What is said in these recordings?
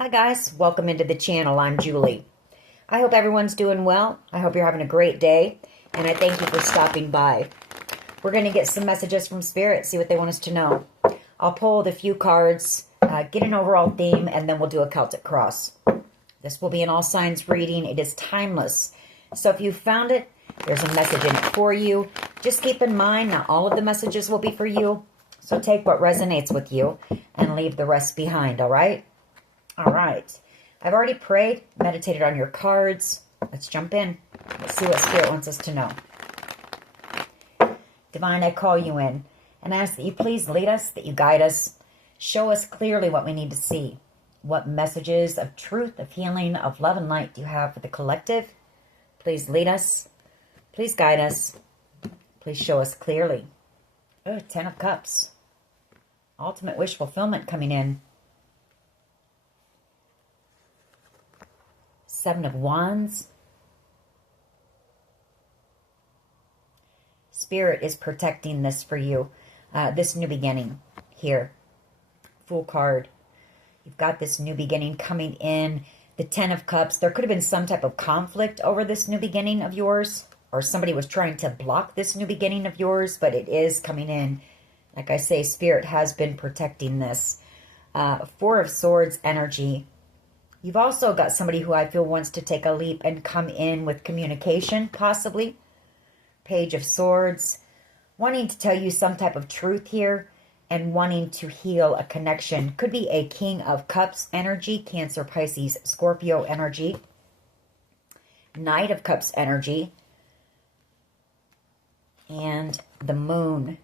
Hi guys, welcome into the channel. I'm Julie. I hope everyone's doing well. I hope you're having a great day, and I thank you for stopping by. We're going to get some messages from Spirit, see what they want us to know. I'll pull the few cards, get an overall theme, and then we'll do a Celtic cross. This will be an all signs reading. It is timeless. So if you found it, there's a message in it for you. Just keep in mind, not all of the messages will be for you. So take what resonates with you and leave the rest behind, all right? All right. I've already prayed, meditated on your cards. Let's jump in. Let's see what Spirit wants us to know. Divine, I call you in and ask that you please lead us, that you guide us. Show us clearly what we need to see. What messages of truth, of healing, of love and light do you have for the collective? Please lead us. Please guide us. Please show us clearly. Oh, 10 of Cups. Ultimate wish fulfillment coming in. 7 of Wands. Spirit is protecting this for you. This new beginning here. Fool card. You've got this new beginning coming in. The 10 of Cups. There could have been some type of conflict over this new beginning of yours. Or somebody was trying to block this new beginning of yours. But it is coming in. Like I say, Spirit has been protecting this. 4 of Swords energy. You've also got somebody who I feel wants to take a leap and come in with communication, possibly. Page of Swords. Wanting to tell you some type of truth here and wanting to heal a connection. Could be a King of Cups energy, Cancer, Pisces, Scorpio energy. Knight of Cups energy. And the Moon.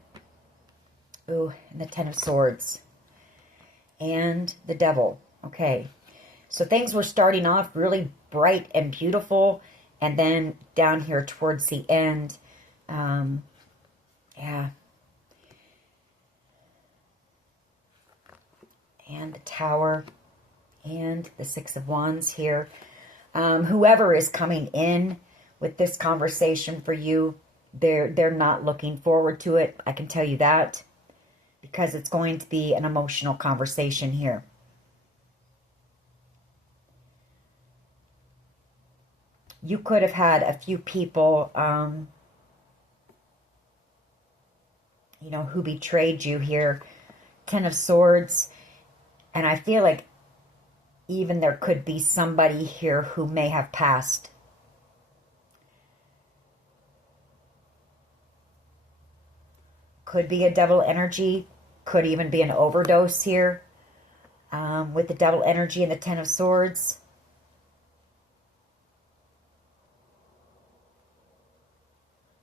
Ooh, and the 10 of Swords. And the Devil. Okay. So things were starting off really bright and beautiful. And then down here towards the end, yeah. And the Tower and the 6 of Wands here. Whoever is coming in with this conversation for you, they're not looking forward to it. I can tell you that. Because it's going to be an emotional conversation here. You could have had a few people, who betrayed you here. 10 of Swords. And I feel like even there could be somebody here who may have passed. Could be a devil energy. Could even be an overdose here. With the devil energy and the 10 of Swords.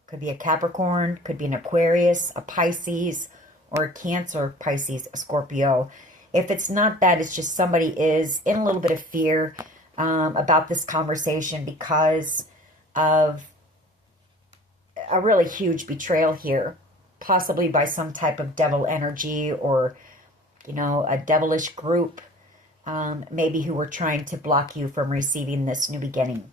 Could be a Capricorn, could be an Aquarius, a Pisces, or a Cancer, Pisces, a Scorpio. If it's not that, it's just somebody is in a little bit of fear about this conversation because of a really huge betrayal here. Possibly by some type of devil energy or, a devilish group. Maybe who were trying to block you from receiving this new beginning.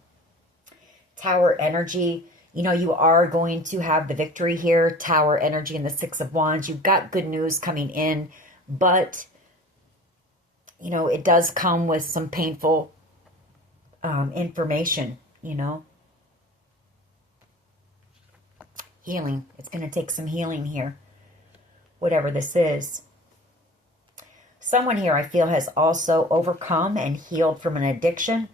Tower energy. You are going to have the victory here. Tower energy and the 6 of Wands. You've got good news coming in. But, it does come with some painful information, Healing. It's going to take some healing here. Whatever this is. Someone here I feel has also overcome and healed from an addiction.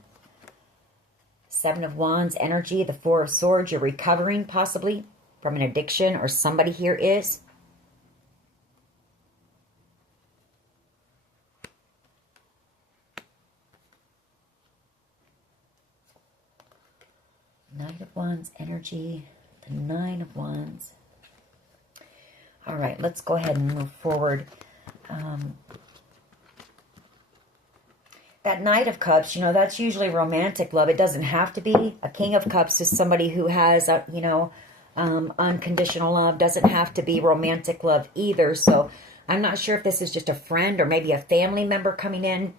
7 of Wands energy, the 4 of Swords. You're recovering possibly from an addiction, or somebody here is. Knight of Wands energy, the 9 of Wands. All right, let's go ahead and move forward. That Knight of Cups, that's usually romantic love. It doesn't have to be. A King of Cups is somebody who has, unconditional love. Doesn't have to be romantic love either. So I'm not sure if this is just a friend or maybe a family member coming in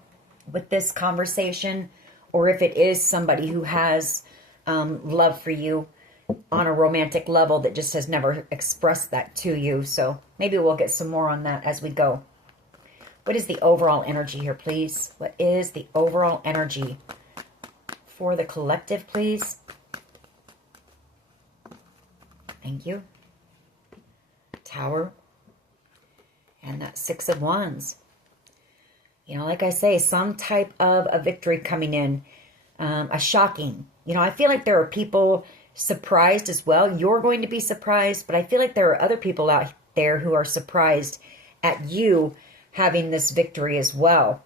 with this conversation. Or if it is somebody who has love for you on a romantic level that just has never expressed that to you. So maybe we'll get some more on that as we go. What is the overall energy here, please? What is the overall energy for the collective, please? Thank you. Tower. And that Six of Wands. You know, like I say, some type of a victory coming in. A shocking. You know, I feel like there are people surprised as well. You're going to be surprised, but I feel like there are other people out there who are surprised at you having this victory as well.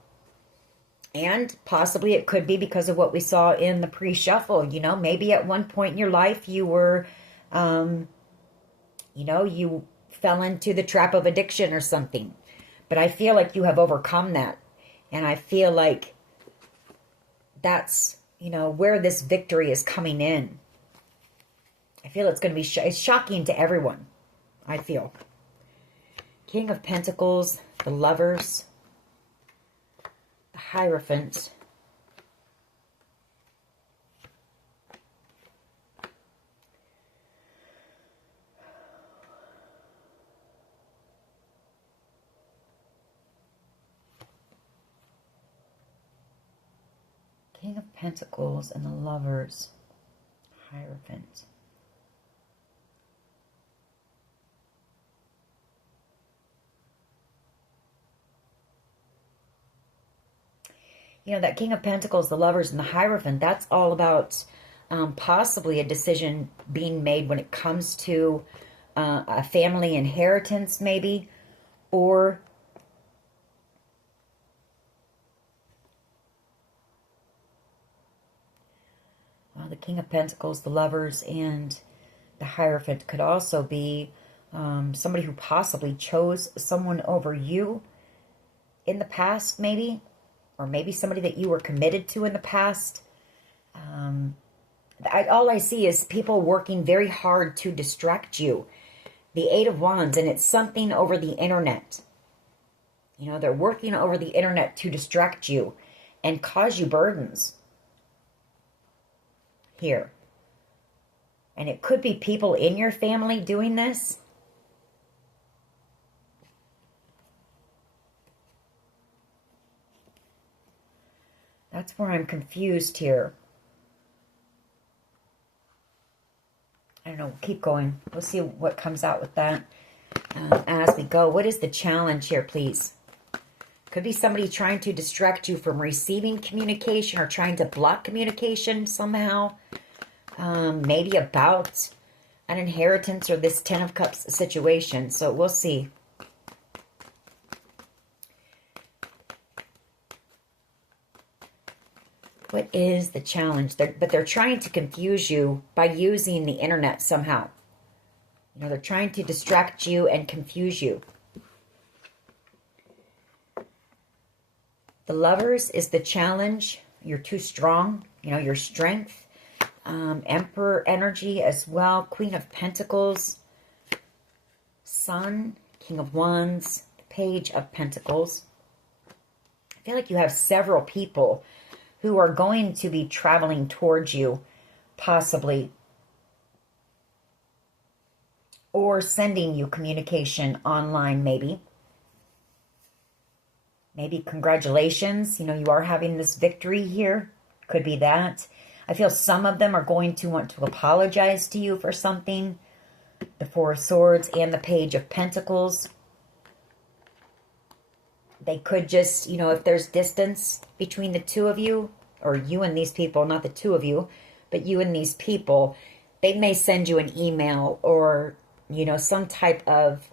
And possibly it could be because of what we saw in the pre-shuffle. You know, maybe at one point in your life you were, you know, you fell into the trap of addiction or something. But I feel like you have overcome that. And I feel like that's, you know, where this victory is coming in. I feel it's going to be it's shocking to everyone, I feel. King of Pentacles, the Lovers, the Hierophant, King of Pentacles and the Lovers, Hierophant. You know, that King of Pentacles, the Lovers, and the Hierophant, that's all about possibly a decision being made when it comes to a family inheritance, maybe, or well, the King of Pentacles, the Lovers, and the Hierophant could also be somebody who possibly chose someone over you in the past, maybe. Or maybe somebody that you were committed to in the past. All I see is people working very hard to distract you. The Eight of Wands, and it's something over the internet. You know, they're working over the internet to distract you and cause you burdens. Here. And it could be people in your family doing this. That's where I'm confused here. I don't know. Keep going. We'll see what comes out with that as we go. What is the challenge here, please? Could be somebody trying to distract you from receiving communication or trying to block communication somehow. Maybe about an inheritance or this Ten of Cups situation. So we'll see. What is the challenge? But they're trying to confuse you by using the internet somehow. You know, they're trying to distract you and confuse you. The Lovers is the challenge. You're too strong. You know, your strength. Emperor energy as well. Queen of Pentacles. Sun. King of Wands. Page of Pentacles. I feel like you have several people who are going to be traveling towards you, possibly, or sending you communication online, maybe. Maybe congratulations, you know, you are having this victory here. Could be that. I feel some of them are going to want to apologize to you for something. The Four of Swords and the Page of Pentacles. They could just, you know, if there's distance between the two of you, or you and these people, not the two of you, but you and these people, they may send you an email or, you know, some type of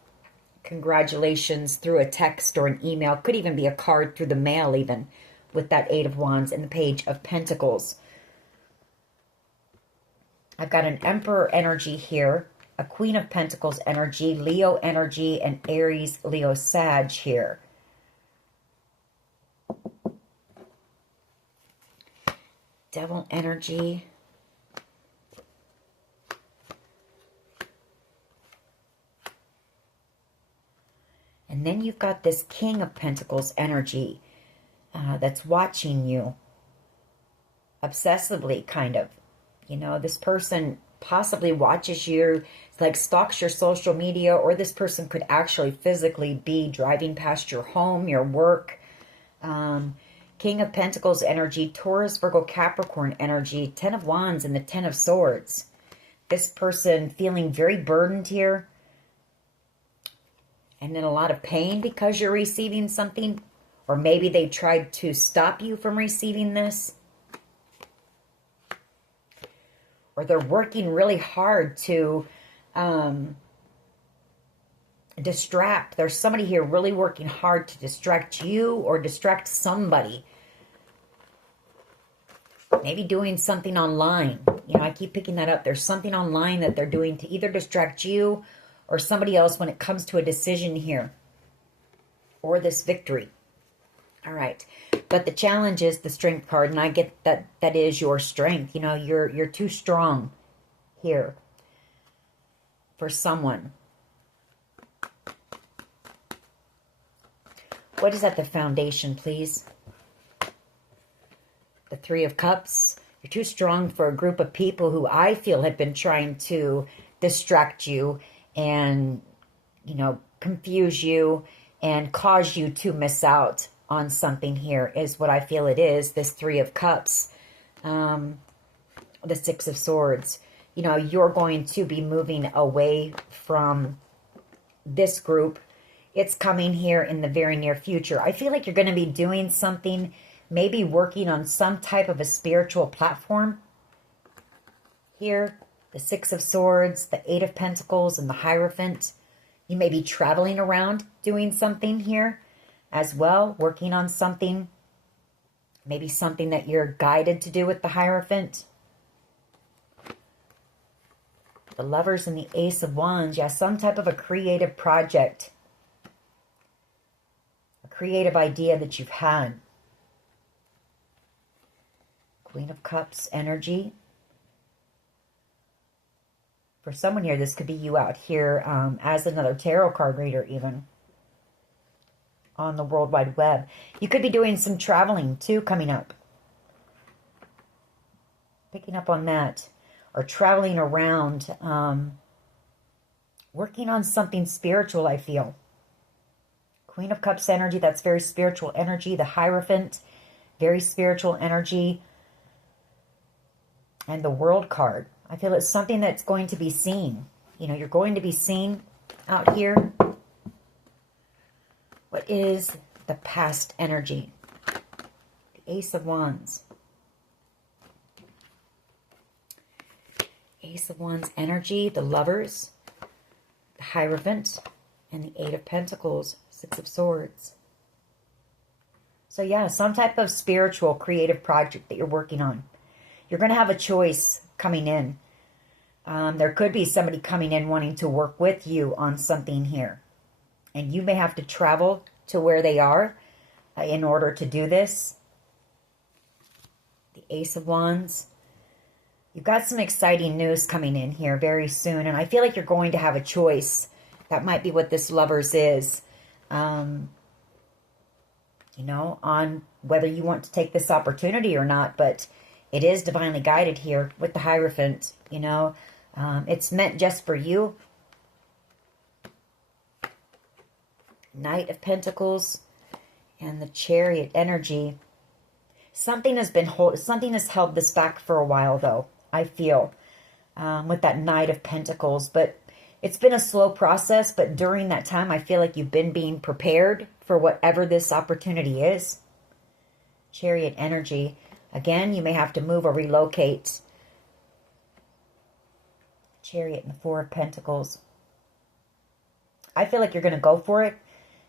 congratulations through a text or an email. Could even be a card through the mail even, with that Eight of Wands and the Page of Pentacles. I've got an Emperor energy here, a Queen of Pentacles energy, Leo energy, and Aries, Leo, Sag here. Devil energy. And then you've got this King of Pentacles energy that's watching you obsessively, kind of. You know, this person possibly watches you, like stalks your social media, or this person could actually physically be driving past your home, your work. King of Pentacles energy, Taurus, Virgo, Capricorn energy, Ten of Wands, and the Ten of Swords. This person feeling very burdened here, and in a lot of pain because you're receiving something, or maybe they tried to stop you from receiving this, or they're working really hard to distract. There's somebody here really working hard to distract you or distract somebody. Maybe doing something online. You know, I keep picking that up. There's something online that they're doing to either distract you or somebody else when it comes to a decision here. Or this victory. All right. But the challenge is the Strength card. And I get that that is your strength. You know, you're too strong here for someone. What is at the foundation, please? The Three of Cups. You're too strong for a group of people who I feel have been trying to distract you and, you know, confuse you and cause you to miss out on something here is what I feel it is. This Three of Cups. The Six of Swords. You know, you're going to be moving away from this group. It's coming here in the very near future. I feel like you're going to be doing something, maybe working on some type of a spiritual platform. Here, the Six of Swords, the Eight of Pentacles, and the Hierophant. You may be traveling around doing something here as well, working on something. Maybe something that you're guided to do with the Hierophant. The Lovers and the Ace of Wands. Yeah, some type of a creative project. A creative idea that you've had. Queen of Cups energy. For someone here, this could be you out here as another tarot card reader even. On the World Wide Web. You could be doing some traveling too coming up. Picking up on that. Or traveling around. Working on something spiritual, I feel. Queen of Cups energy, that's very spiritual energy. The Hierophant, very spiritual energy. And the World card. I feel it's something that's going to be seen. You know, you're going to be seen out here. What is the past energy? The Ace of Wands. Ace of Wands energy, the Lovers, the Hierophant, and the Eight of Pentacles, Six of Swords. So yeah, some type of spiritual creative project that you're working on. You're going to have a choice coming in. There could be somebody coming in wanting to work with you on something here. And you may have to travel to where they are in order to do this. The Ace of Wands. You've got some exciting news coming in here very soon. And I feel like you're going to have a choice. That might be what this Lovers is. You know, on whether you want to take this opportunity or not. But it is divinely guided here with the Hierophant. You know, it's meant just for you. Knight of Pentacles and the Chariot energy. Something has held this back for a while, though, I feel, with that Knight of Pentacles. But it's been a slow process, but during that time, I feel like you've been being prepared for whatever this opportunity is. Chariot energy. Again, you may have to move or relocate. Chariot and the Four of Pentacles. I feel like you're going to go for it.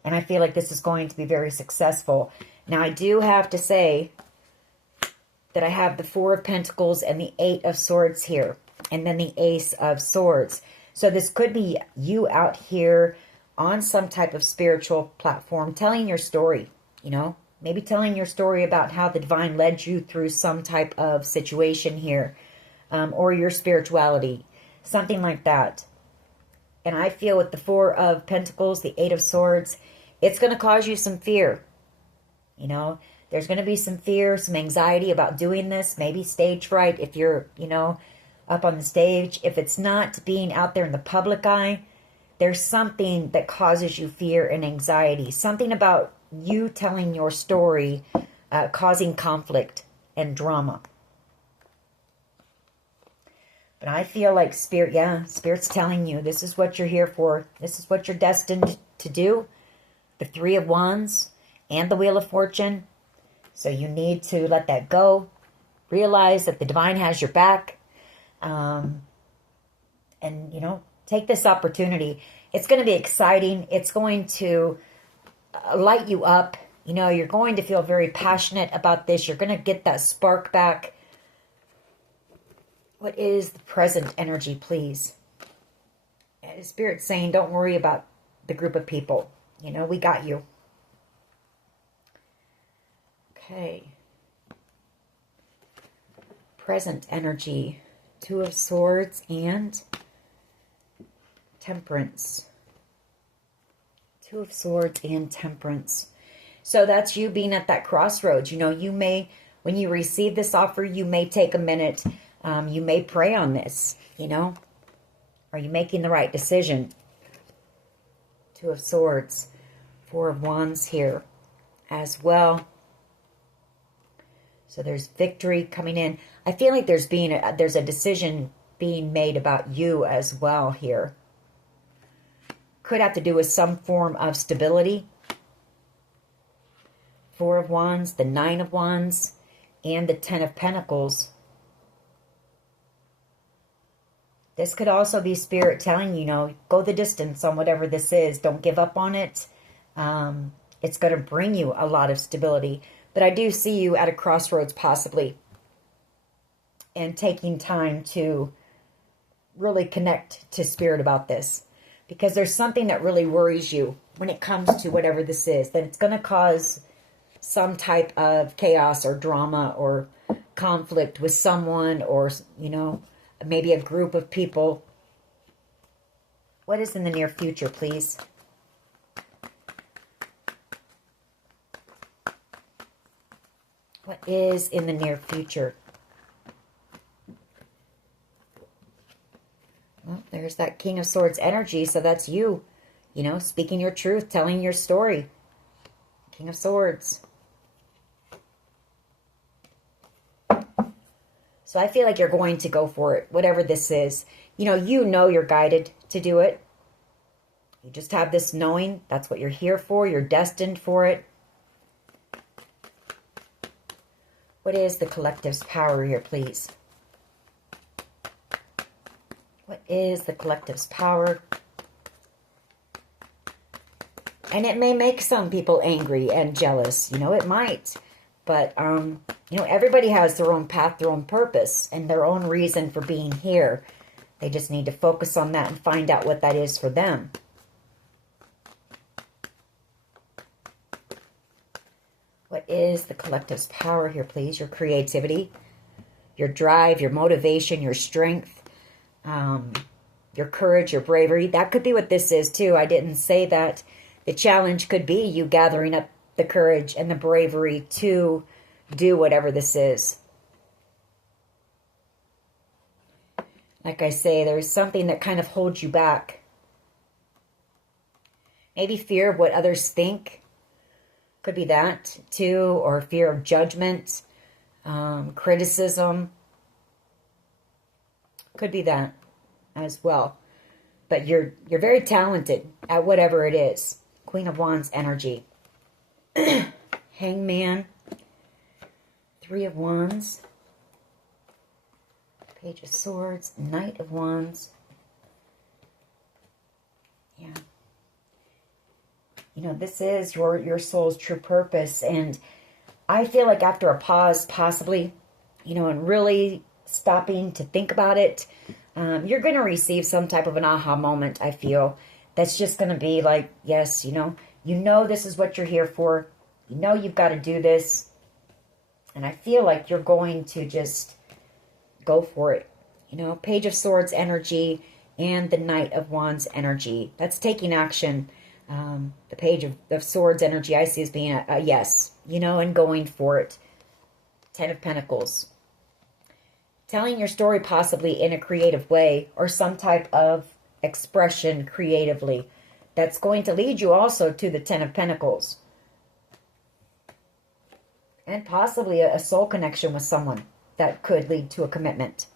And I feel like this is going to be very successful. Now, I do have to say that I have the Four of Pentacles and the Eight of Swords here. And then the Ace of Swords. So this could be you out here on some type of spiritual platform telling your story, you know. Maybe telling your story about how the divine led you through some type of situation here. Or your spirituality. Something like that. And I feel with the Four of Pentacles, the Eight of Swords, it's going to cause you some fear. You know, there's going to be some fear, some anxiety about doing this. Maybe stage fright if you're, you know, up on the stage, if it's not being out there in the public eye, there's something that causes you fear and anxiety. Something about you telling your story causing conflict and drama. But I feel like Spirit's telling you this is what you're here for. This is what you're destined to do. The Three of Wands and the Wheel of Fortune. So you need to let that go. Realize that the divine has your back. And, take this opportunity. It's going to be exciting. It's going to light you up. You're going to feel very passionate about this. You're going to get that spark back. What is the present energy, please? Spirit's saying, don't worry about the group of people. We got you. Okay. Present energy. Two of Swords and Temperance. Two of Swords and Temperance. So that's you being at that crossroads. You may, when you receive this offer, you may take a minute. You may pray on this, Are you making the right decision? Two of Swords. Four of Wands here as well. So there's victory coming in. I feel like there's a decision being made about you as well here. Could have to do with some form of stability. Four of Wands, the Nine of Wands, and the Ten of Pentacles. This could also be Spirit telling you, go the distance on whatever this is. Don't give up on it. It's going to bring you a lot of stability. But I do see you at a crossroads possibly. And taking time to really connect to Spirit about this. Because there's something that really worries you when it comes to whatever this is. That it's going to cause some type of chaos or drama or conflict with someone or, maybe a group of people. What is in the near future, please? What is in the near future? Well, there's that King of Swords energy, so that's you. Speaking your truth, telling your story. King of Swords. So I feel like you're going to go for it, whatever this is. You're guided to do it. You just have this knowing. That's what you're here for. You're destined for it. What is the collective's power here, please? What is the collective's power? And it may make some people angry and jealous. It might. But, everybody has their own path, their own purpose, and their own reason for being here. They just need to focus on that and find out what that is for them. What is the collective's power here, please? Your creativity, your drive, your motivation, your strength, your courage, your bravery. That could be what this is, too. I didn't say that. The challenge could be you gathering up the courage and the bravery to do whatever this is. Like I say, there's something that kind of holds you back. Maybe fear of what others think. Could be that too, or fear of judgment, criticism. Could be that as well. But you're very talented at whatever it is. Queen of Wands energy. Hangman. Three of Wands. Page of Swords. Knight of Wands. Yeah. This is your soul's true purpose. And I feel like after a pause, possibly, and really stopping to think about it, you're going to receive some type of an aha moment, I feel. That's just going to be like, yes, this is what you're here for. You've got to do this. And I feel like you're going to just go for it. Page of Swords energy and the Knight of Wands energy. That's taking action. The Page of Swords energy I see as being a yes, and going for it. Ten of Pentacles. Telling your story possibly in a creative way or some type of expression creatively that's going to lead you also to the Ten of Pentacles. And possibly a soul connection with someone that could lead to a commitment.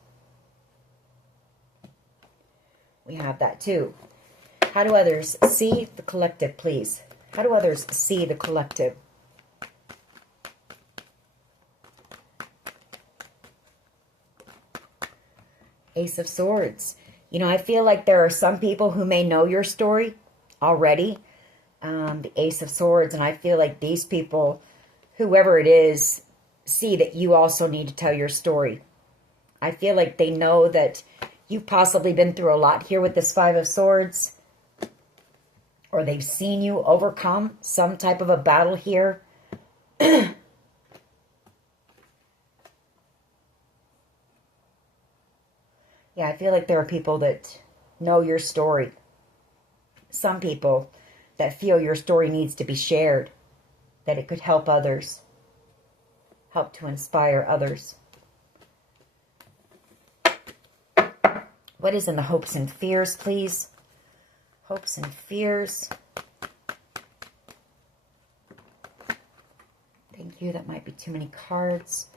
We have that too. How do others see the collective, please? How do others see the collective? Ace of Swords. You know, I feel like there are some people who may know your story already. The Ace of Swords. And I feel like these people, whoever it is, see that you also need to tell your story. I feel like they know that you've possibly been through a lot here with this Five of Swords. Or they've seen you overcome some type of a battle here. Yeah, I feel like there are people that know your story. Some people that feel your story needs to be shared. That it could help others. Help to inspire others. What is in the hopes and fears, please? Hopes and fears. Thank you. That might be too many cards.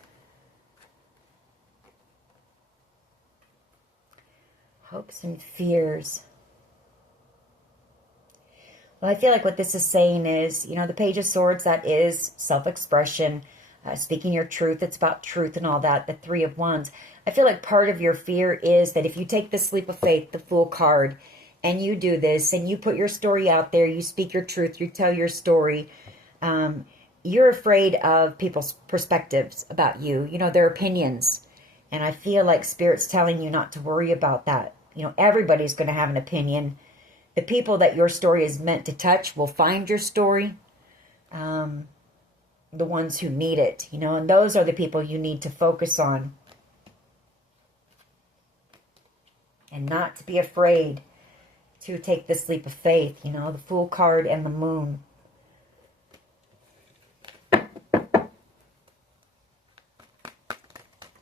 Hopes and fears. Well, I feel like what this is saying is, you know, the Page of Swords, that is self-expression, speaking your truth. It's about truth and all that. The Three of Wands. I feel like part of your fear is that if you take this leap of faith, the Fool card, and you do this, and you put your story out there, you speak your truth, you tell your story, you're afraid of people's perspectives about you, you know, their opinions. And I feel like Spirit's telling you not to worry about that. You know, everybody's going to have an opinion. The people that your story is meant to touch will find your story. The ones who need it, you know, and those are the people you need to focus on. And not to be afraid to take this leap of faith, you know, the Fool card and the Moon.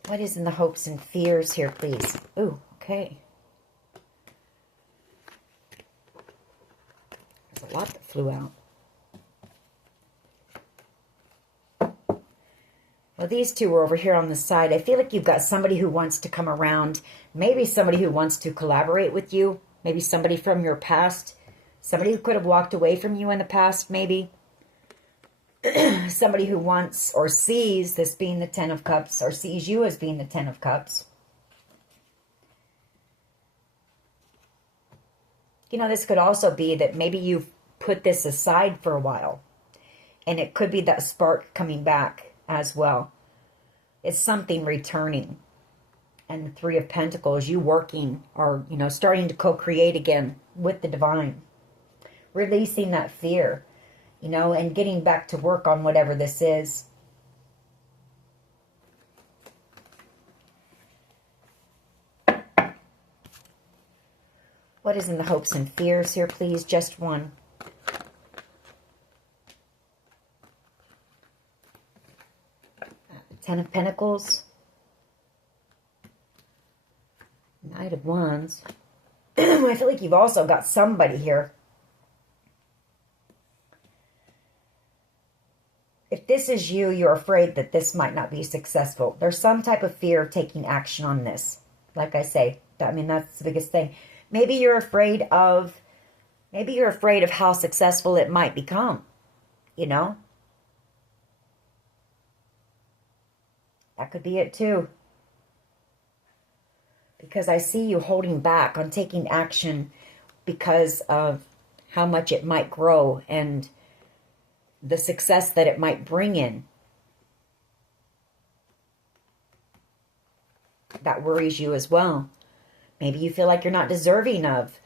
What is in the hopes and fears here, please? Ooh, okay. There's a lot that flew out. Well, these two are over here on the side. I feel like you've got somebody who wants to come around. Maybe somebody who wants to collaborate with you. Maybe somebody from your past. Somebody who could have walked away from you in the past, maybe. Somebody who wants or sees this being the Ten of Cups, or sees you as being the Ten of Cups. You know, this could also be that maybe you've put this aside for a while. And it could be that spark coming back as well. It's something returning. And the Three of Pentacles, you working or, you know, starting to co-create again with the divine. Releasing that fear, you know, and getting back to work on whatever this is. What is in the hopes and fears here, please? Just one. Ten of Pentacles. Knight of Wands. I feel like you've also got somebody here. If this is you, you're afraid that this might not be successful. There's some type of fear of taking action on this. Like I say, I mean, that's the biggest thing. Maybe you're afraid of how successful it might become, you know? That could be it too. Because I see you holding back on taking action because of how much it might grow and the success that it might bring in. That worries you as well. Maybe you feel like you're not deserving of,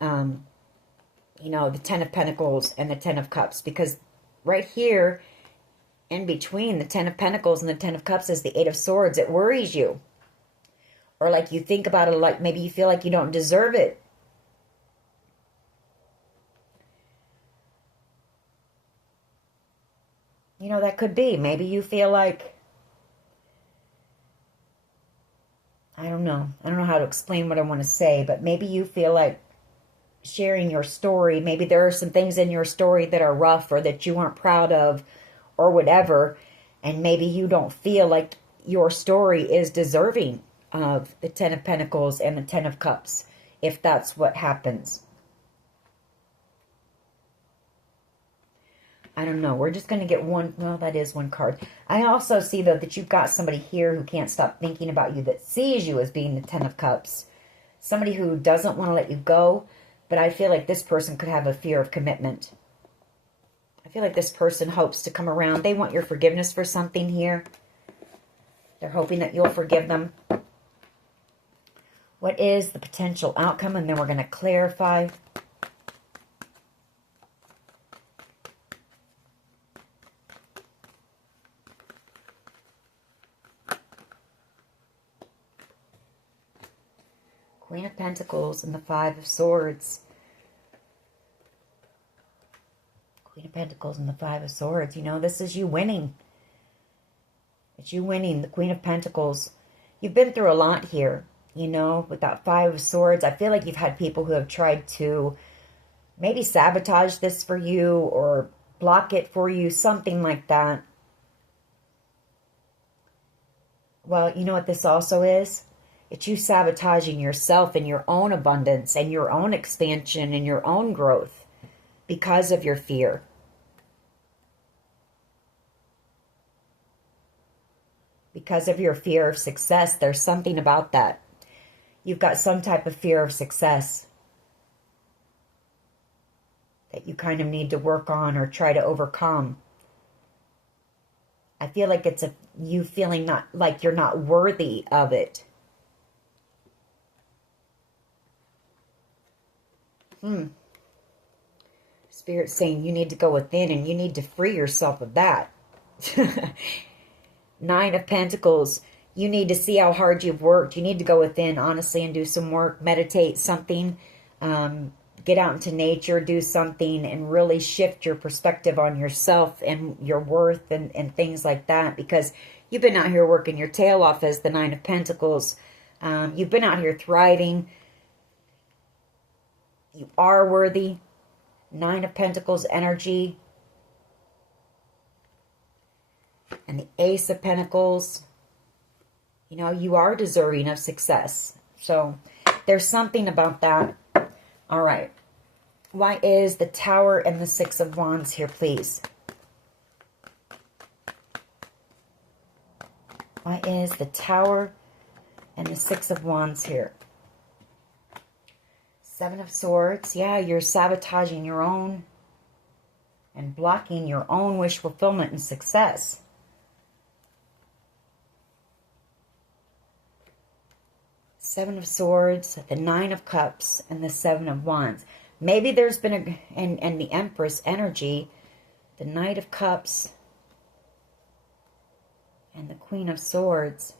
you know, the Ten of Pentacles and the Ten of Cups. Because right here, in between the Ten of Pentacles and the Ten of Cups is the Eight of Swords. It worries you. Or like you think about it, like maybe you feel like you don't deserve it. You know, that could be. Maybe you feel like I don't know. I don't know how to explain what I want to say, but maybe you feel like sharing your story. Maybe there are some things in your story that are rough or that you aren't proud of or whatever. And maybe you don't feel like your story is deserving of the Ten of Pentacles and the Ten of Cups, if that's what happens. I don't know. We're just going to get one. Well, that is one card. I also see, though, that you've got somebody here who can't stop thinking about you, that sees you as being the Ten of Cups. Somebody who doesn't want to let you go, but I feel like this person could have a fear of commitment. I feel like this person hopes to come around. They want your forgiveness for something here. They're hoping that you'll forgive them. What is the potential outcome? And then we're going to clarify. Queen of Pentacles and the Five of Swords. Queen of Pentacles and the Five of Swords. You know, this is you winning. It's you winning. The Queen of Pentacles. You've been through a lot here. You know, with that Five of Swords. I feel like you've had people who have tried to maybe sabotage this for you or block it for you. Something like that. Well, you know what this also is? It's you sabotaging yourself and your own abundance and your own expansion and your own growth because of your fear. Because of your fear of success, there's something about that. You've got some type of fear of success that you kind of need to work on or try to overcome. I feel like it's you feeling not like you're not worthy of it. Spirit's saying you need to go within and you need to free yourself of that. Nine of Pentacles. You need to see how hard you've worked. You need to go within, honestly, and do some work. Meditate something. Get out into nature. Do something and really shift your perspective on yourself and your worth and things like that. Because you've been out here working your tail off as the Nine of Pentacles. You've been out here thriving. You are worthy. Nine of Pentacles energy. And the Ace of Pentacles. You know, you are deserving of success. So there's something about that. All right. Why is the Tower and the Six of Wands here, please? Why is the Tower and the Six of Wands here? Seven of Swords. Yeah, you're sabotaging your own and blocking your own wish fulfillment and success. Seven of Swords, the Nine of Cups, and the Seven of Wands. Maybe there's been and the Empress energy, the Knight of Cups, and the Queen of Swords.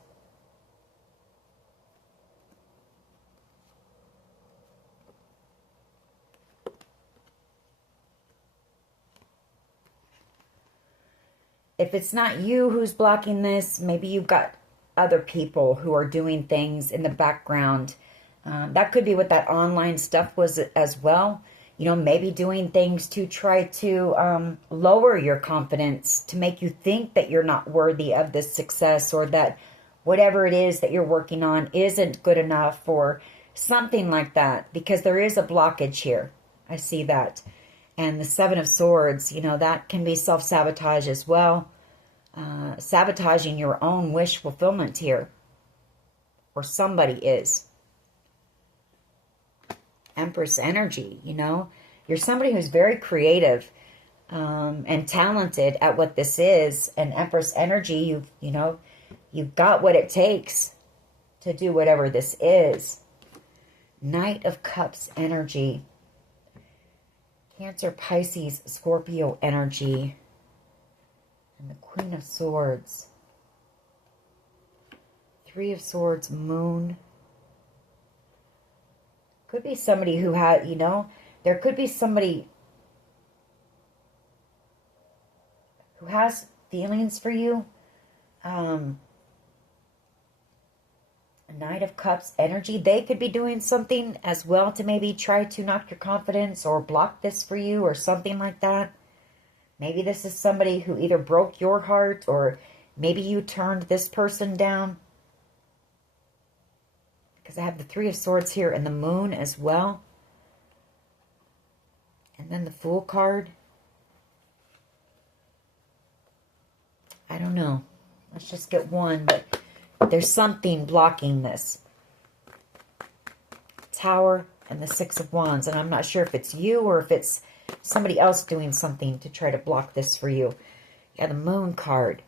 If it's not you who's blocking this, maybe you've got other people who are doing things in the background. That could be what that online stuff was as well. You know, maybe doing things to try to lower your confidence, to make you think that you're not worthy of this success, or that whatever it is that you're working on isn't good enough, or something like that, because there is a blockage here. I see that. And the Seven of Swords, you know, that can be self-sabotage as well. Sabotaging your own wish fulfillment here. Or somebody is. Empress energy, you know. You're somebody who's very creative and talented at what this is. And Empress energy, you've got what it takes to do whatever this is. Knight of Cups energy. Cancer, Pisces, Scorpio energy. And the Queen of Swords. Three of Swords, Moon. Could be somebody who had, you know, there could be somebody who has feelings for you. And Knight of Cups energy. They could be doing something as well to maybe try to knock your confidence or block this for you or something like that. Maybe this is somebody who either broke your heart or maybe you turned this person down. Because I have the Three of Swords here and the Moon as well. And then the Fool card. I don't know. Let's just get one, but there's something blocking this. Tower and the Six of Wands. And I'm not sure if it's you or if it's somebody else doing something to try to block this for you. Yeah, the Moon card.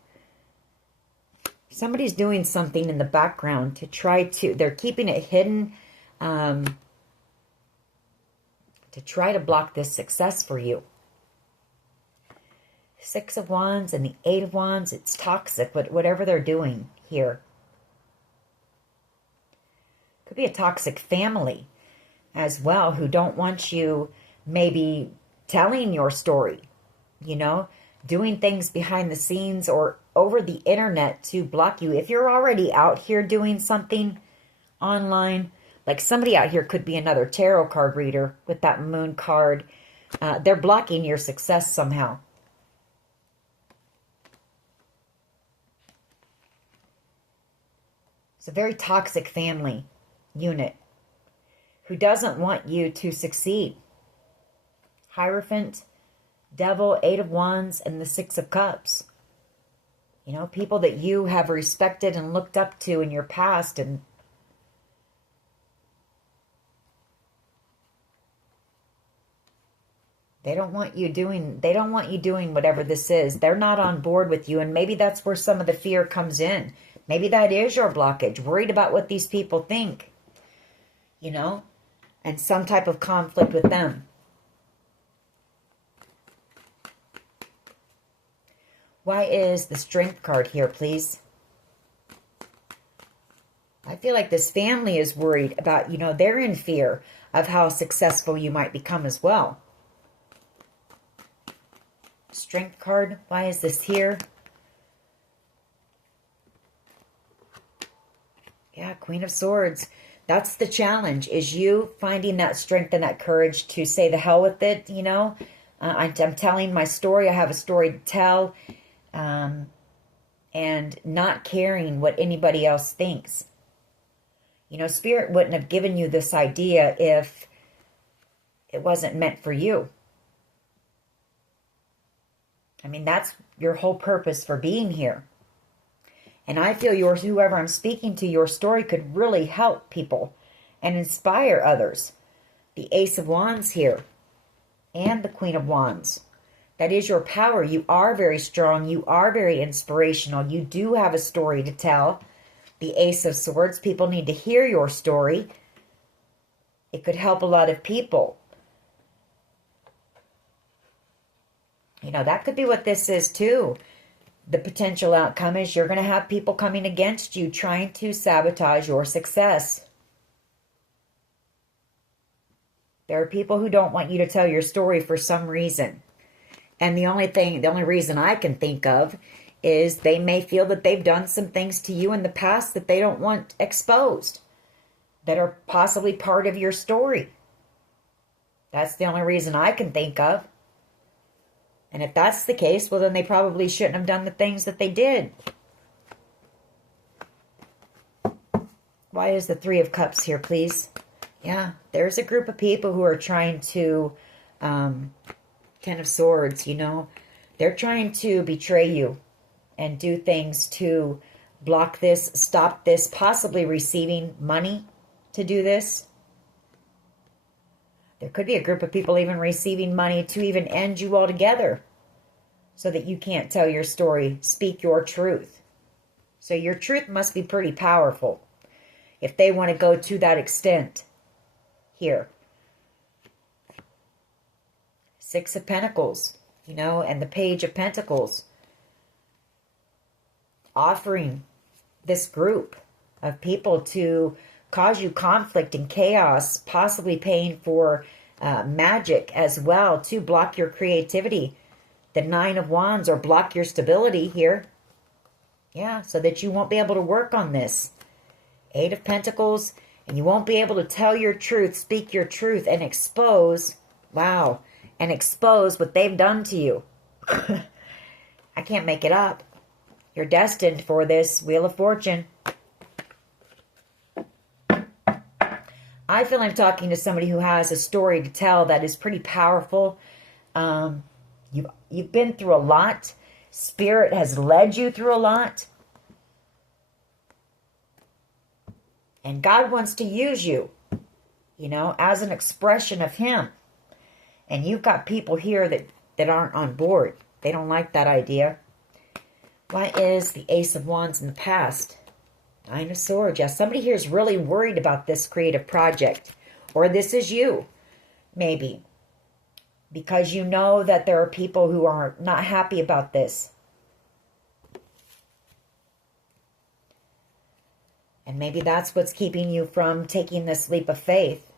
Somebody's doing something in the background to try to... They're keeping it hidden to try to block this success for you. Six of Wands and the Eight of Wands. It's toxic, but whatever they're doing here. Could be a toxic family as well who don't want you maybe telling your story, you know, doing things behind the scenes or over the internet to block you. If you're already out here doing something online, like somebody out here could be another tarot card reader with that Moon card. They're blocking your success somehow. It's a very toxic family unit who doesn't want you to succeed. Hierophant, Devil, Eight of Wands, and the Six of Cups. You know, people that you have respected and looked up to in your past, and they don't want you doing whatever this is. They're not on board with you, and maybe that's where some of the fear comes in. Maybe that is your blockage, worried about what these people think, you know, and some type of conflict with them. Why is the Strength card here, please? I feel like this family is worried about, you know, they're in fear of how successful you might become as well. Strength card, why is this here? Yeah, Queen of Swords. That's the challenge, is you finding that strength and that courage to say the hell with it, you know. I'm telling my story. I have a story to tell. And not caring what anybody else thinks. You know, Spirit wouldn't have given you this idea if it wasn't meant for you. I mean, that's your whole purpose for being here. And I feel whoever I'm speaking to, your story could really help people and inspire others. The Ace of Wands here and the Queen of Wands. That is your power. You are very strong. You are very inspirational. You do have a story to tell. The Ace of Swords. People need to hear your story. It could help a lot of people. You know, that could be what this is too. The potential outcome is you're going to have people coming against you, trying to sabotage your success. There are people who don't want you to tell your story for some reason. And the only reason I can think of is they may feel that they've done some things to you in the past that they don't want exposed, that are possibly part of your story. That's the only reason I can think of. And if that's the case, well, then they probably shouldn't have done the things that they did. Why is the Three of Cups here, please? Yeah, there's a group of people who are trying to... Ten of Swords, you know, they're trying to betray you and do things to block this, stop this, possibly receiving money to do this. There could be a group of people even receiving money to even end you altogether so that you can't tell your story, speak your truth. So your truth must be pretty powerful if they want to go to that extent here. Six of Pentacles, you know, and the Page of Pentacles. Offering this group of people to cause you conflict and chaos, possibly paying for magic as well to block your creativity. The Nine of Wands, or block your stability here. Yeah, so that you won't be able to work on this. Eight of Pentacles, and you won't be able to tell your truth, speak your truth, and expose, wow, and expose what they've done to you. I can't make it up. You're destined for this Wheel of Fortune. I feel I'm talking to somebody who has a story to tell that is pretty powerful. You've been through a lot. Spirit has led you through a lot. And God wants to use you, you know, as an expression of Him. And you've got people here that aren't on board. They don't like that idea. Why is the Ace of Wands in the past? Nine of Swords. Yeah, somebody here is really worried about this creative project. Or this is you, maybe. Because you know that there are people who are not happy about this. And maybe that's what's keeping you from taking this leap of faith.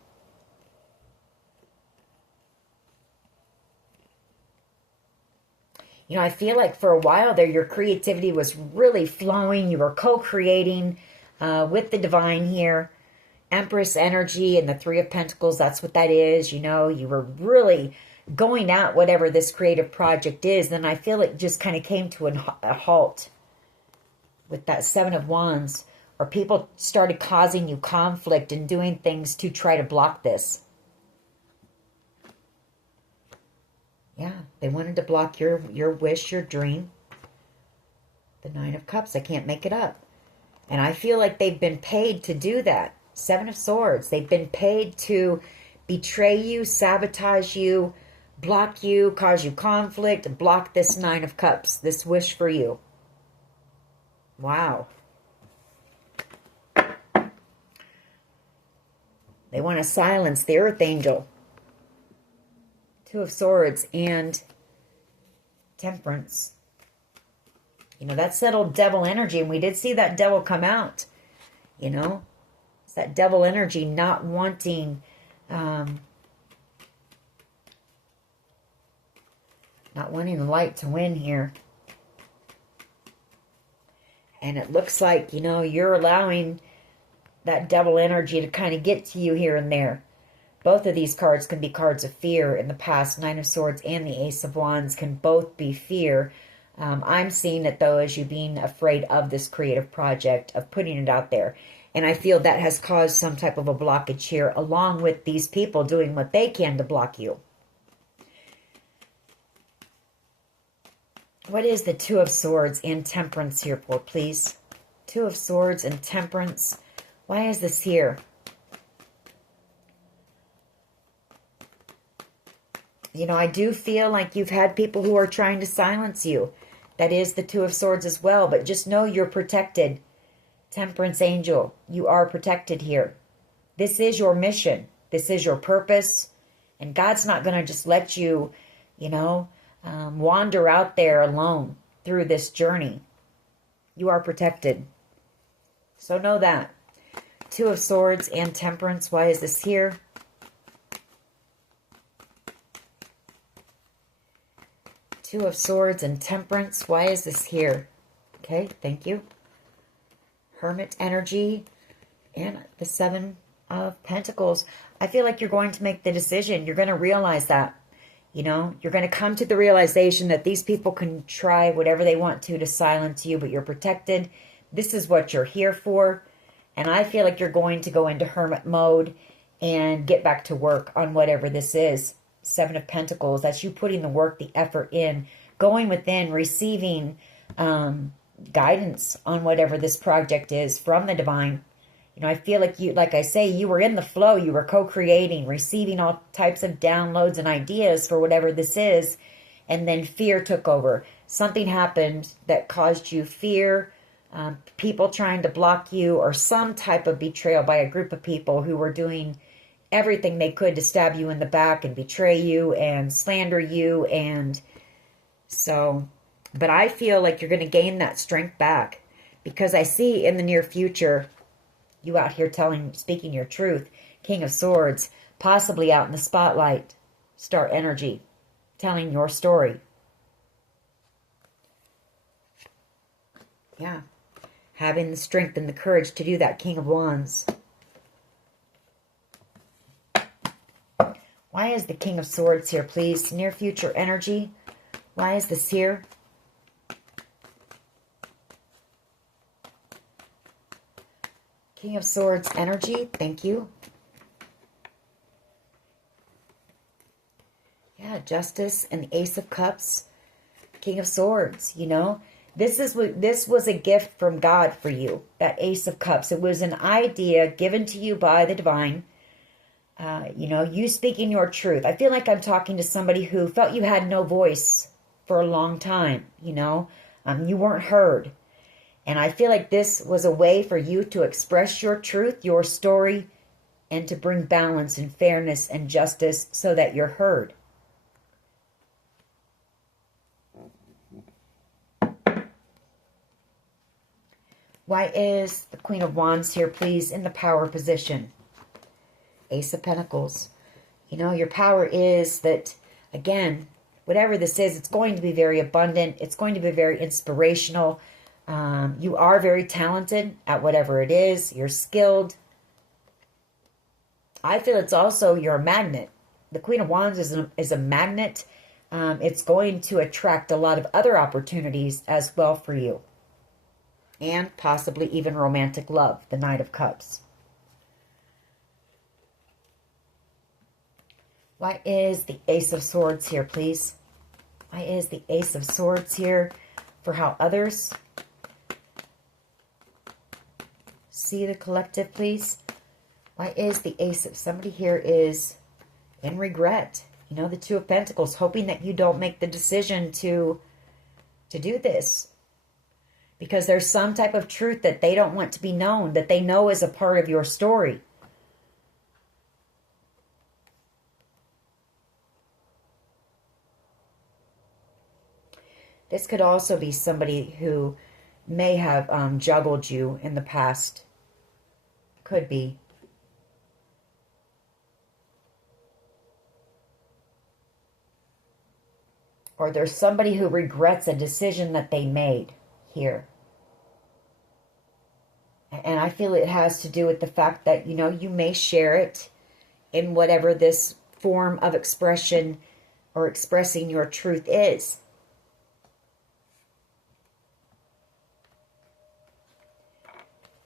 You know, I feel like for a while there, your creativity was really flowing. You were co-creating with the divine here. Empress energy and the Three of Pentacles, that's what that is. You know, you were really going at whatever this creative project is. Then I feel it just kind of came to a halt with that Seven of Wands. Or people started causing you conflict and doing things to try to block this. Yeah, they wanted to block your wish, your dream. The Nine of Cups, I can't make it up. And I feel like they've been paid to do that. Seven of Swords, they've been paid to betray you, sabotage you, block you, cause you conflict, block this Nine of Cups, this wish for you. Wow. They want to silence the Earth Angel. Two of Swords and Temperance. You know, that's settled devil energy. And we did see that devil come out. You know, it's that devil energy not wanting, not wanting the light to win here. And it looks like, you know, you're allowing that devil energy to kind of get to you here and there. Both of these cards can be cards of fear in the past. Nine of Swords and the Ace of Wands can both be fear. I'm seeing it, though, as you being afraid of this creative project, of putting it out there. And I feel that has caused some type of a blockage here, along with these people doing what they can to block you. What is the Two of Swords and Temperance here for, please? Two of Swords and Temperance. Why is this here? You know, I do feel like you've had people who are trying to silence you. That is the Two of Swords as well. But just know you're protected. Temperance Angel, you are protected here. This is your mission. This is your purpose. And God's not going to just let you, you know, wander out there alone through this journey. You are protected. So know that. Two of Swords and Temperance. Why is this here? Two of Swords and Temperance. Why is this here? Okay, thank you. Hermit energy and the Seven of Pentacles. I feel like you're going to make the decision. You're going to realize that. You know, you're going to come to the realization that these people can try whatever they want to silence you, but you're protected. This is what you're here for. And I feel like you're going to go into hermit mode and get back to work on whatever this is. Seven of Pentacles, that's you putting the work, the effort in, going within, receiving guidance on whatever this project is from the divine. You know, I feel like you, like I say, you were in the flow, you were co-creating, receiving all types of downloads and ideas for whatever this is, and then fear took over. Something happened that caused you fear, people trying to block you, or some type of betrayal by a group of people who were doing everything they could to stab you in the back and betray you and slander you. And so, but I feel like you're going to gain that strength back, because I see in the near future you out here speaking your truth. King of Swords, possibly out in the spotlight. Star energy, telling your story. Yeah. Having the strength and the courage to do that, King of Wands. Why is the King of Swords here, please? Near future energy. Why is this here? King of Swords energy. Thank you. Yeah, Justice and the Ace of Cups. King of Swords, you know. This was a gift from God for you. That Ace of Cups. It was an idea given to you by the divine. You know, you speaking your truth. I feel like I'm talking to somebody who felt you had no voice for a long time, you know. You weren't heard. And I feel like this was a way for you to express your truth, your story, and to bring balance and fairness and justice so that you're heard. Why is the Queen of Wands here, please, in the power position? Ace of Pentacles. You know, your power is that, again, whatever this is, it's going to be very abundant. It's going to be very inspirational. You are very talented at whatever it is. You're skilled. I feel it's also you're a magnet. The Queen of Wands is a magnet. It's going to attract a lot of other opportunities as well for you. And possibly even romantic love, the Knight of Cups. Why is the Ace of Swords here, please? Why is the Ace of Swords here for how others see the collective, please? Why is the Ace of... Somebody here is in regret. You know, the Two of Pentacles, hoping that you don't make the decision to do this. Because there's some type of truth that they don't want to be known, that they know is a part of your story. This could also be somebody who may have juggled you in the past. Could be. Or there's somebody who regrets a decision that they made here. And I feel it has to do with the fact that, you know, you may share it in whatever this form of expression or expressing your truth is.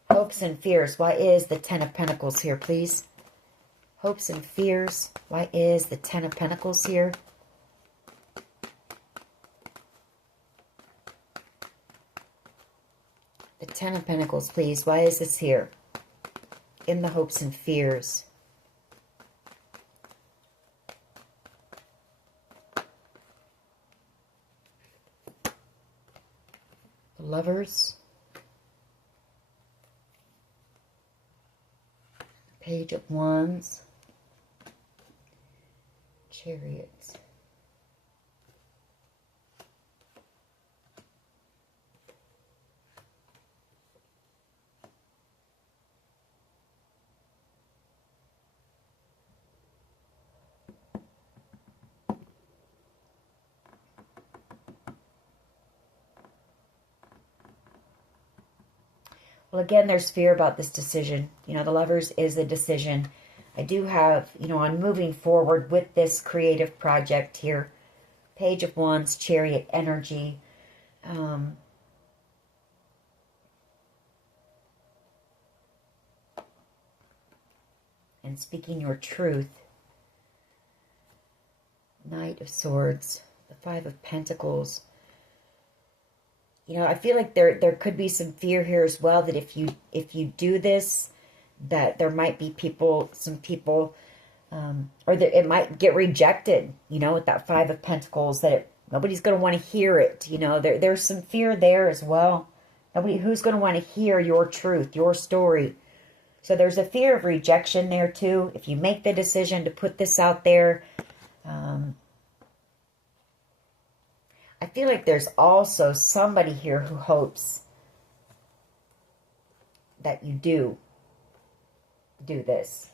Hopes and fears. Why is the Ten of Pentacles here, please? Hopes and fears. Why is the Ten of Pentacles here? The Ten of Pentacles, please. Why is this here? In the hopes and fears. The Lovers. Page of Wands. Chariots. Well, again, there's fear about this decision. You know, the Lovers is a decision. I do have, you know, on moving forward with this creative project here. Page of Wands, Chariot energy. And speaking your truth. Knight of Swords. The Five of Pentacles. You know, I feel like there could be some fear here as well that if you do this, that there might be some people, or that it might get rejected. You know, with that Five of Pentacles, that nobody's going to want to hear it. You know, there's some fear there as well. Who's going to want to hear your truth, your story. So there's a fear of rejection there too. If you make the decision to put this out there. I feel like there's also somebody here who hopes that you do this.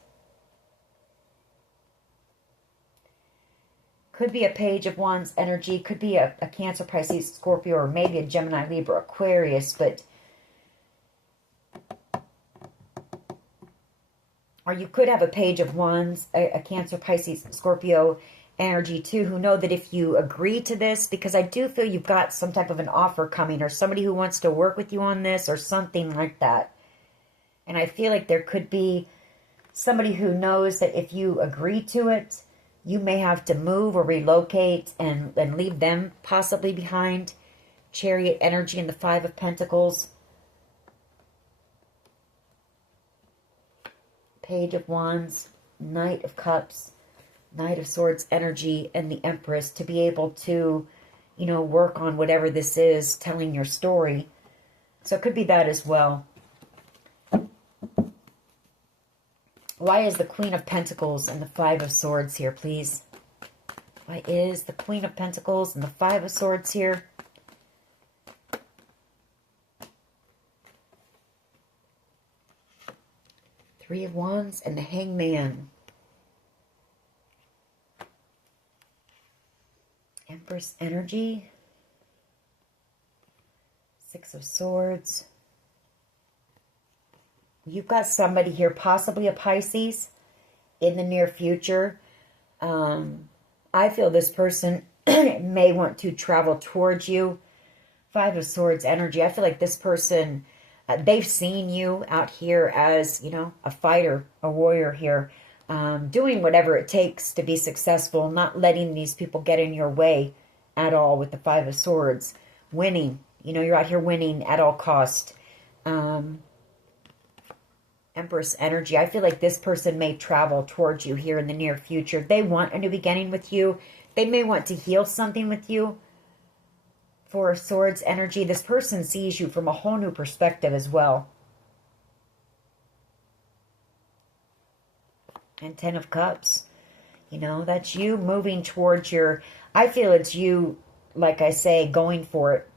Could be a Page of Wands energy. Could be a Cancer, Pisces, Scorpio, or maybe a Gemini, Libra, Aquarius. But Or you could have a Page of Wands, a Cancer, Pisces, Scorpio energy too, who know that if you agree to this, because I do feel you've got some type of an offer coming, or somebody who wants to work with you on this, or something like that. And I feel like there could be somebody who knows that if you agree to it, you may have to move or relocate and leave them possibly behind. Chariot energy and the Five of Pentacles. Page of Wands, Knight of Cups, Knight of Swords energy, and the Empress, to be able to, you know, work on whatever this is, telling your story. So it could be that as well. Why is the Queen of Pentacles and the Five of Swords here, please? Why is the Queen of Pentacles and the Five of Swords here? Three of Wands and the Hangman. Empress energy. Six of Swords. You've got somebody here, possibly a Pisces, in the near future. I feel this person may want to travel towards you. Five of Swords energy. I feel like this person, they've seen you out here as, you know, a fighter, a warrior here, doing whatever it takes to be successful, not letting these people get in your way at all with the Five of Swords. Winning. You know, you're out here winning at all cost. Empress energy. I feel like this person may travel towards you here in the near future. They want a new beginning with you. They may want to heal something with you. Four of Swords energy. This person sees you from a whole new perspective as well. And Ten of Cups. You know, that's you moving towards your... I feel it's you, like I say, going for it.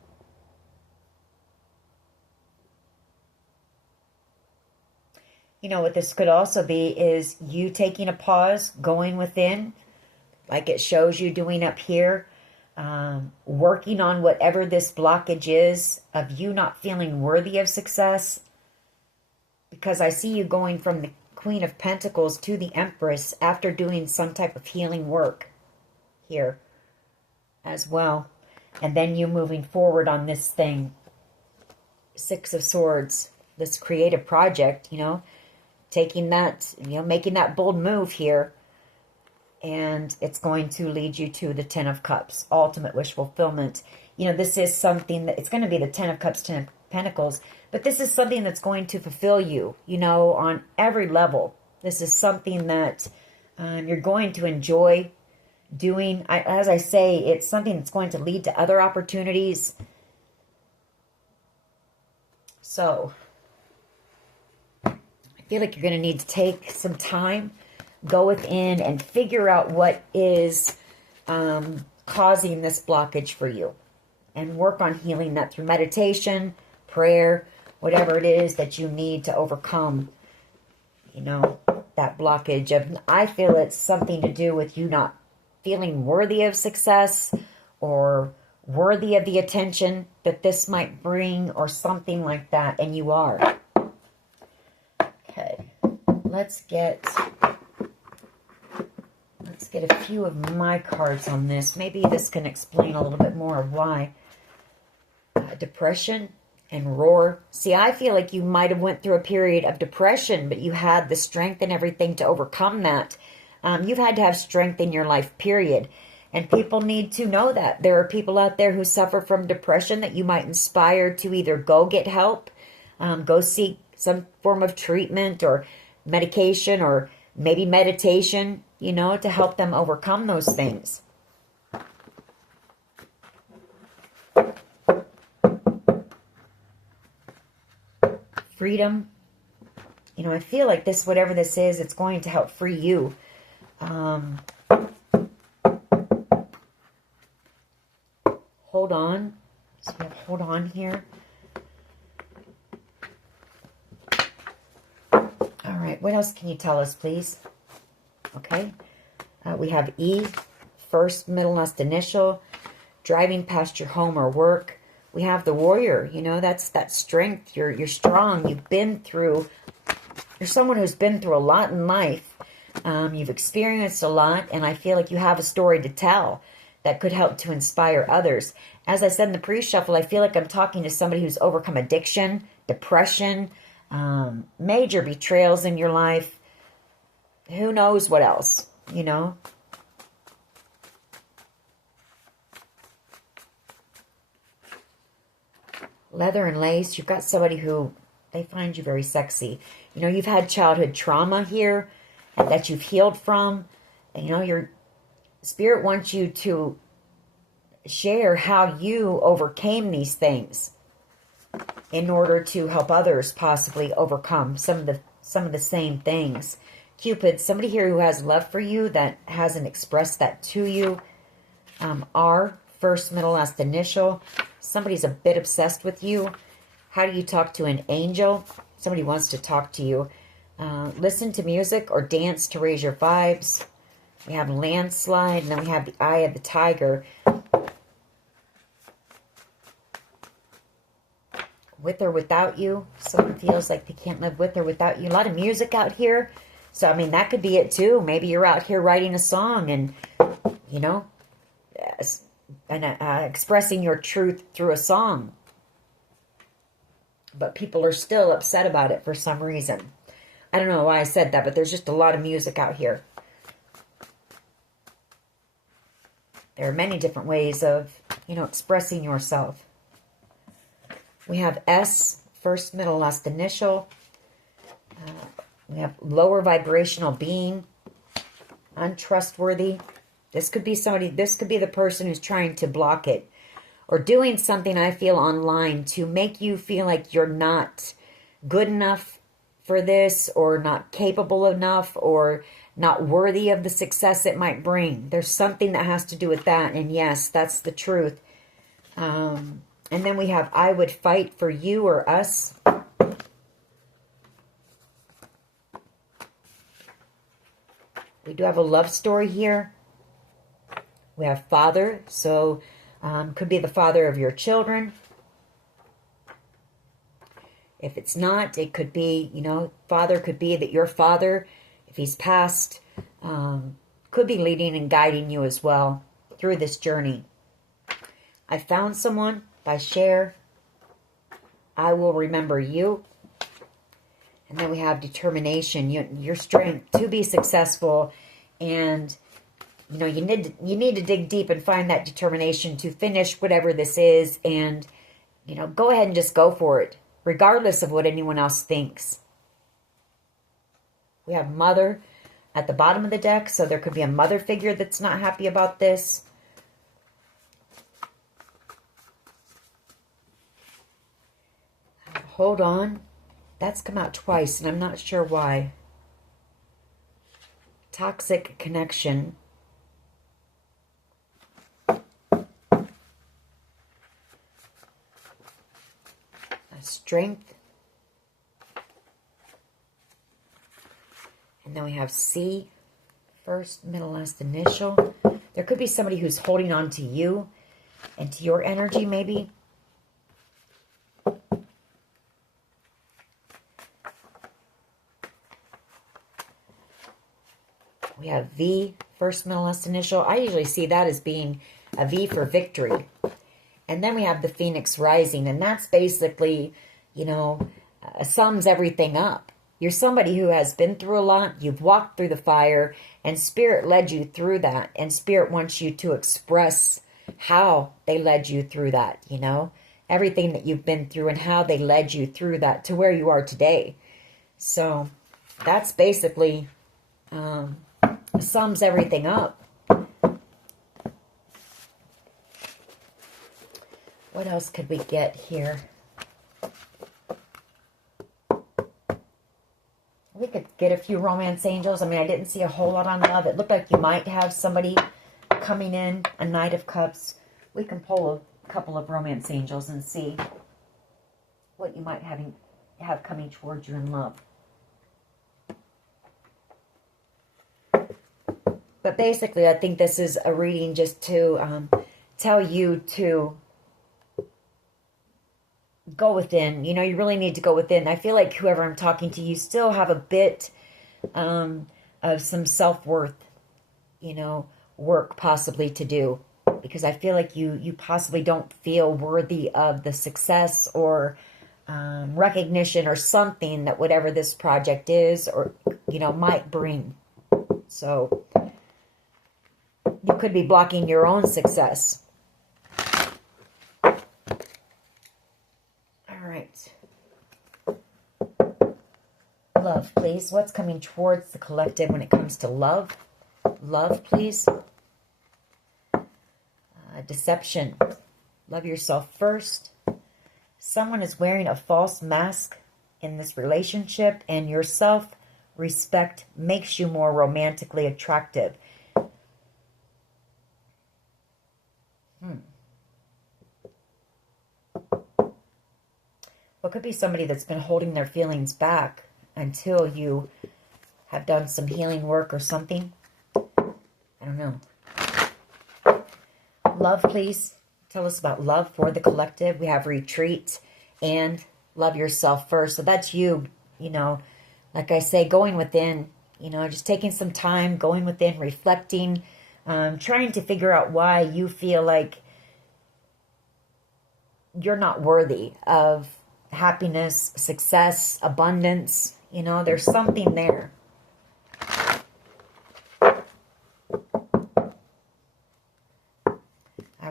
You know, what this could also be is you taking a pause, going within, like it shows you doing up here, working on whatever this blockage is of you not feeling worthy of success. Because I see you going from the Queen of Pentacles to the Empress after doing some type of healing work here as well. And then you moving forward on this thing. Six of Swords, this creative project, you know, taking that, you know, making that bold move here. And it's going to lead you to the Ten of Cups, ultimate wish fulfillment. You know, this is something that, it's going to be the Ten of Cups, Ten of Pentacles, but this is something that's going to fulfill you, you know, on every level. This is something that you're going to enjoy doing. As I say, it's something that's going to lead to other opportunities. So I feel like you're going to need to take some time, go within and figure out what is causing this blockage for you, and work on healing that through meditation, prayer, whatever it is that you need to overcome, you know, that blockage of, I feel it's something to do with you not feeling worthy of success or worthy of the attention that this might bring or something like that, and you are. Okay, let's get a few of my cards on this. Maybe this can explain a little bit more of why. Depression and roar. See, I feel like you might have went through a period of depression, but you had the strength and everything to overcome that. You've had to have strength in your life, period. And people need to know that. There are people out there who suffer from depression that you might inspire to either go get help, go seek some form of treatment or medication or maybe meditation, you know, to help them overcome those things. Freedom. You know, I feel like this, whatever this is, it's going to help free you. Hold on. So we have hold on here. All right. What else can you tell us, please? Okay. We have E, first, middle, last initial, driving past your home or work. We have the warrior. You know, that's that strength. You're strong. You've been through You're someone who's been through a lot in life. You've experienced a lot, and I feel like you have a story to tell that could help to inspire others. As I said in the pre-shuffle, I feel like I'm talking to somebody who's overcome addiction, depression, major betrayals in your life. Who knows what else, you know? Leather and lace. You've got somebody who, they find you very sexy. You know, you've had childhood trauma here that you've healed from. And, you know, your spirit wants you to share how you overcame these things in order to help others possibly overcome some of the same things. Cupid, somebody here who has love for you that hasn't expressed that to you. R, first, middle, last initial. Somebody's a bit obsessed with you. How do you talk to an angel? Somebody wants to talk to you. Listen to music or dance to raise your vibes. We have landslide, and then we have the eye of the tiger. With or without you. Someone feels like they can't live with or without you. A lot of music out here. So, I mean, that could be it too. Maybe you're out here writing a song and, you know, expressing your truth through a song. But people are still upset about it for some reason. I don't know why I said that, but there's just a lot of music out here. There are many different ways of, you know, expressing yourself. We have S, first, middle, last initial. We have lower vibrational being, untrustworthy. This could be somebody, this could be the person who's trying to block it. Or doing something, I feel, online to make you feel like you're not good enough for this, or not capable enough, or not worthy of the success it might bring. There's something that has to do with that, and yes, that's the truth. And then we have, I would fight for you or us. We do have a love story here. We have father, so could be the father of your children. If it's not, it could be, you know, father could be that your father, if he's passed, could be leading and guiding you as well through this journey. I found someone by Cher. I will remember you. And then we have determination, your strength to be successful. And, you know, you need to dig deep and find that determination to finish whatever this is. And, you know, go ahead and just go for it, regardless of what anyone else thinks. We have mother at the bottom of the deck. So there could be a mother figure that's not happy about this. Hold on. That's come out twice, and I'm not sure why. Toxic connection. Strength. And then we have C, first, middle, last initial. There could be somebody who's holding on to you and to your energy, maybe. We have V, first, middle, last initial. I usually see that as being a V for victory. And then we have the Phoenix rising. And that's basically, you know, sums everything up. You're somebody who has been through a lot. You've walked through the fire. And Spirit led you through that. And Spirit wants you to express how they led you through that, you know. Everything that you've been through and how they led you through that to where you are today. So that's basically... sums everything up. What else could we get here? We could get a few romance angels. I mean, I didn't see a whole lot on love. It looked like you might have somebody coming in, a Knight of Cups. We can pull a couple of romance angels and see what you might have coming towards you in love. But basically, I think this is a reading just to tell you to go within. You know, you really need to go within. I feel like whoever I'm talking to, you still have a bit of some self-worth, you know, work possibly to do. Because I feel like you possibly don't feel worthy of the success or recognition or something that whatever this project is or, you know, might bring. So you could be blocking your own success. All right. Love, please. What's coming towards the collective when it comes to love? Love, please. Deception. Love yourself first. Someone is wearing a false mask in this relationship, and your self-respect makes you more romantically attractive. Well, it could be somebody that's been holding their feelings back until you have done some healing work or something. I don't know. Love, please. Tell us about love for the collective. We have retreat and love yourself first. So that's you, you know, like I say, going within, you know, just taking some time, going within, reflecting, trying to figure out why you feel like you're not worthy of happiness, success, abundance. You know, there's something there.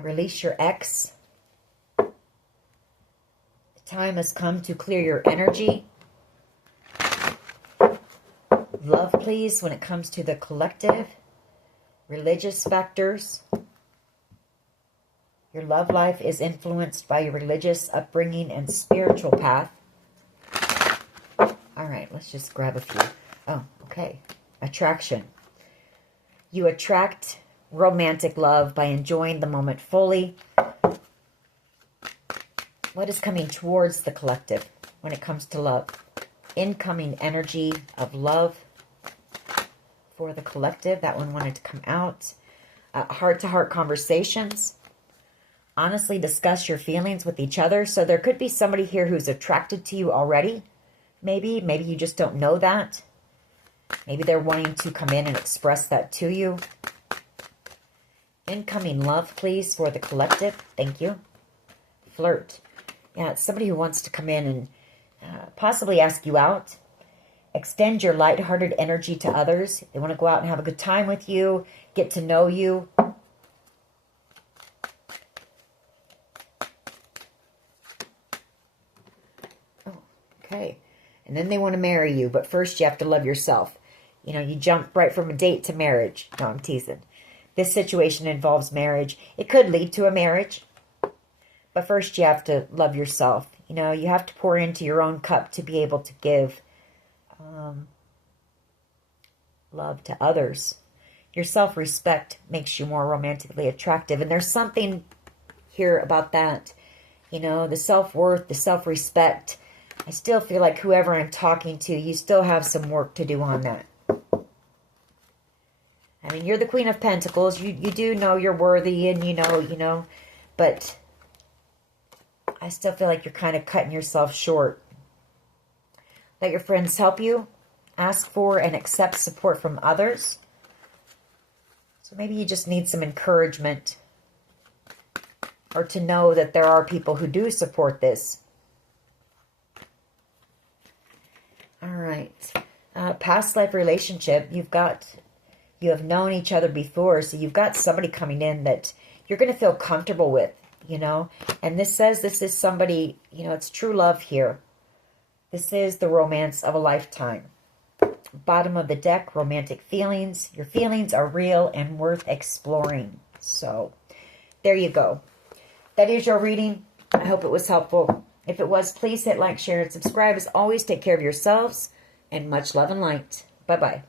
Release your ex. The time has come to clear your energy. Love, please, when it comes to the collective. Religious factors. Your love life is influenced by your religious upbringing and spiritual path. All right, let's just grab a few. Oh, okay. Attraction. You attract romantic love by enjoying the moment fully. What is coming towards the collective when it comes to love? Incoming energy of love for the collective. That one wanted to come out. Heart-to-heart conversations. Honestly discuss your feelings with each other. So there could be somebody here who's attracted to you already. Maybe you just don't know that. Maybe they're wanting to come in and express that to you. Incoming love, please, for the collective. Thank you. Flirt. Yeah, it's somebody who wants to come in and possibly ask you out. Extend your lighthearted energy to others. They want to go out and have a good time with you, get to know you. Oh, okay. And then they want to marry you, but first you have to love yourself. You know, you jump right from a date to marriage. No, I'm teasing. This situation involves marriage. It could lead to a marriage. But first you have to love yourself. You know, you have to pour into your own cup to be able to give love to others. Your self-respect makes you more romantically attractive. And there's something here about that. You know, the self-worth, the self-respect. I still feel like whoever I'm talking to, you still have some work to do on that. I mean, you're the Queen of Pentacles. You do know you're worthy and you know, but I still feel like you're kind of cutting yourself short. Let your friends help you. Ask for and accept support from others. So maybe you just need some encouragement or to know that there are people who do support this. All right. Past life relationship, you have known each other before, so you've got somebody coming in that you're going to feel comfortable with, you know. And this says this is somebody, you know, it's true love here. This is the romance of a lifetime. Bottom of the deck, romantic feelings. Your feelings are real and worth exploring. So, there you go. That is your reading. I hope it was helpful. If it was, please hit like, share, and subscribe. As always, take care of yourselves, and much love and light. Bye-bye.